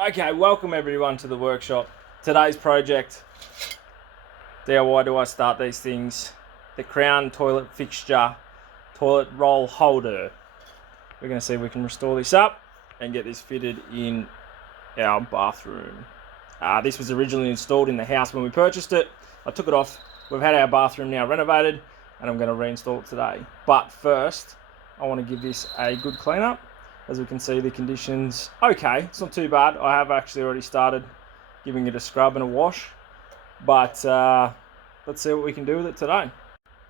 Okay, welcome everyone to the workshop. Today's project, DIY do I start these things, the Crown Toilet Fixture, toilet roll holder. We're going to see if we can restore this up and get this fitted in our bathroom. This was originally installed in the house when we purchased it. I took it off. We've had our bathroom now renovated and I'm going to reinstall it today. But first, I want to give this a good clean up. As we can see, the conditions, okay, it's not too bad. I have actually already started giving it a scrub and a wash, but let's see what we can do with it today.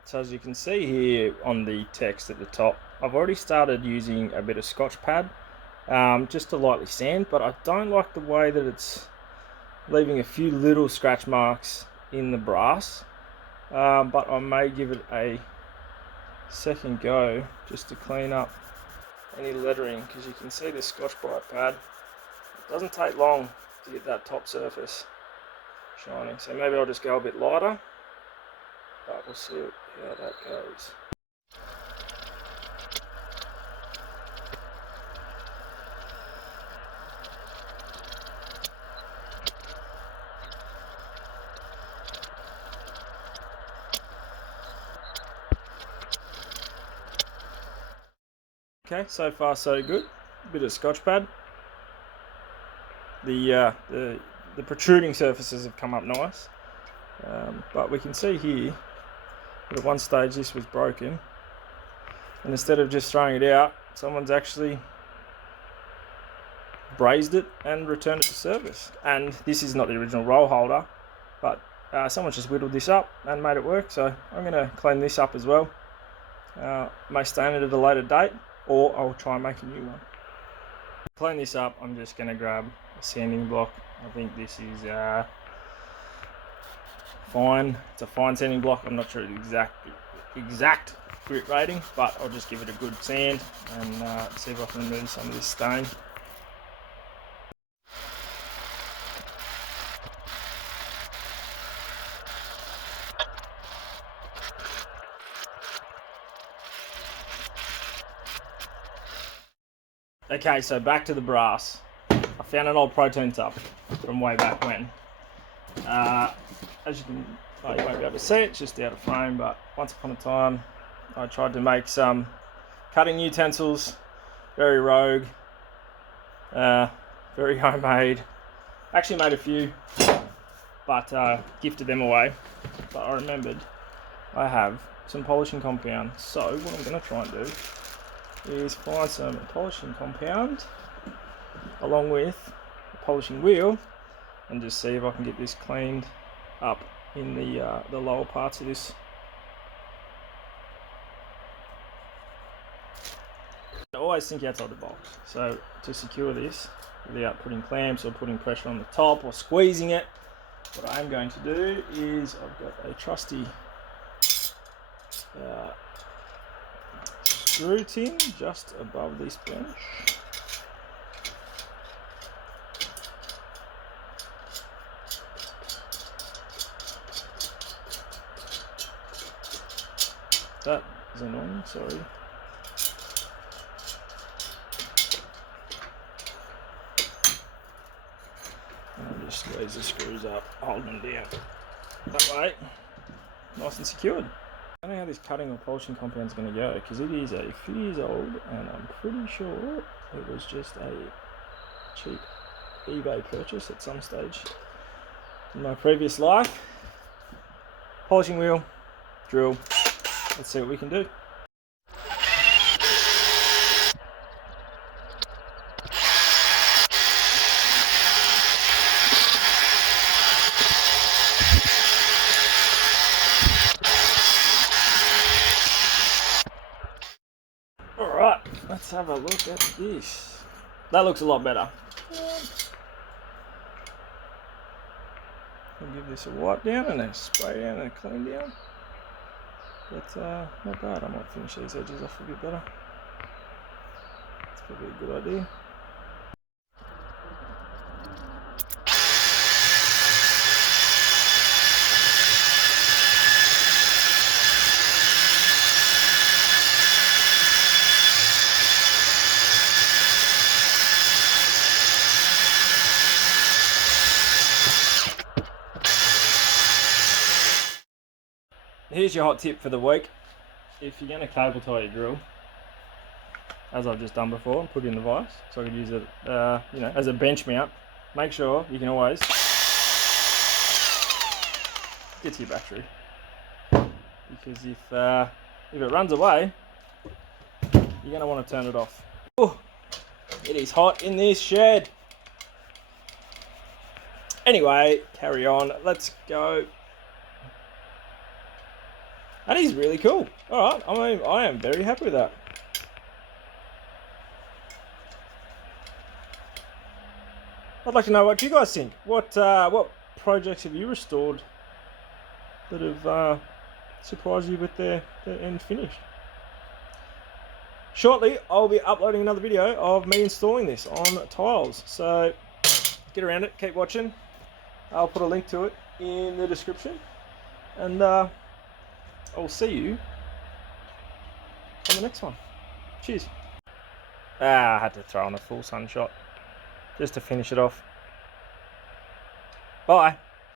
So as you can see here on the text at the top, I've already started using a bit of Scotch pad, just to lightly sand, but I don't like the way that it's leaving a few little scratch marks in the brass, but I may give it a second go just to clean up any lettering, because you can see the Scotch-Brite pad, it doesn't take long to get that top surface shining, so maybe I'll just go a bit lighter, but we'll see how that goes. Okay, so far so good. A bit of Scotch pad. The protruding surfaces have come up nice, but we can see here that at one stage this was broken, and instead of just throwing it out, someone's actually brazed it and returned it to service. And this is not the original roll holder, but someone's just whittled this up and made it work, so I'm going to clean this up as well. May stain it at a later date, or I'll try and make a new one. To clean this up, I'm just going to grab a sanding block. I think this is fine. It's a fine sanding block. I'm not sure the exact grit rating, but I'll just give it a good sand and see if I can remove some of this stain. Okay, so back to the brass. I found an old protein tub from way back when. As you won't be able to see it, it's just out of frame, but once upon a time I tried to make some cutting utensils, very rogue, very homemade. Actually made a few, but gifted them away. But I remembered I have some polishing compound, so what I'm going to try and do is find some polishing compound along with a polishing wheel and just see if I can get this cleaned up in the lower parts of this. I always think outside the box, so to secure this without putting clamps or putting pressure on the top or squeezing it, what I am going to do is I've got a trusty screw tin just above this bench. That is annoying, sorry. And I'll just squeeze the screws up, hold them down. That way, nice and secured. I don't know how this cutting or polishing compound is going to go, because it is a few years old and I'm pretty sure it was just a cheap eBay purchase at some stage in my previous life. Polishing wheel, drill, let's see what we can do. Alright, let's have a look at this. That looks a lot better. I'll give this a wipe down and a spray down and a clean down. But not bad. I might finish these edges off a bit better. It's probably a good idea. here's your hot tip for the week. If you're going to cable tie your drill, as I've just done before, and put in the vise, so I could use it, you know, as a bench mount. Make sure you can always get to your battery, because if it runs away, you're going to want to turn it off. Oh, it is hot in this shed. Anyway, carry on. Let's go. That is really cool. All right, I mean, I am very happy with that. I'd like to know what you guys think. What projects have you restored that have surprised you with their end finish? Shortly, I'll be uploading another video of me installing this on tiles. So get around it, keep watching. I'll put a link to it in the description. And I'll see you on the next one. Cheers. I had to throw on a full sun shot just to finish it off. Bye.